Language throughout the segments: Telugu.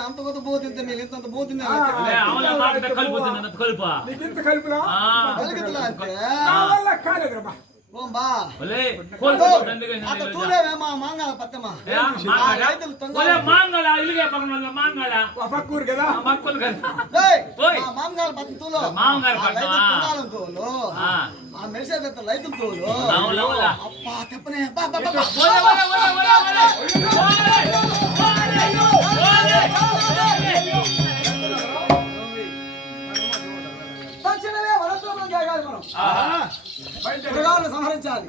అంత కొత్త పోతుంది మీరు ఇంత పోతుంది మాంగాల పక్కమా మాంగళ ఇలుగే పక్కన మాంగళ పక్కూరు కదా పక్కలు కదా మాంగాల పక్కలో తోలు ఆ మెరిసే రైతుల తోలు అప్పా తెప్పనే తక్షణమే వనస్లోకం జరగాలి మనం మృగాలను సంహరించాలి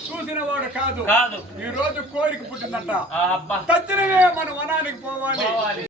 చూసిన వాడు కాదు ఈ రోజు కోరిక పుట్టిందంట తక్షణమే మన వనానికి పోవాలి.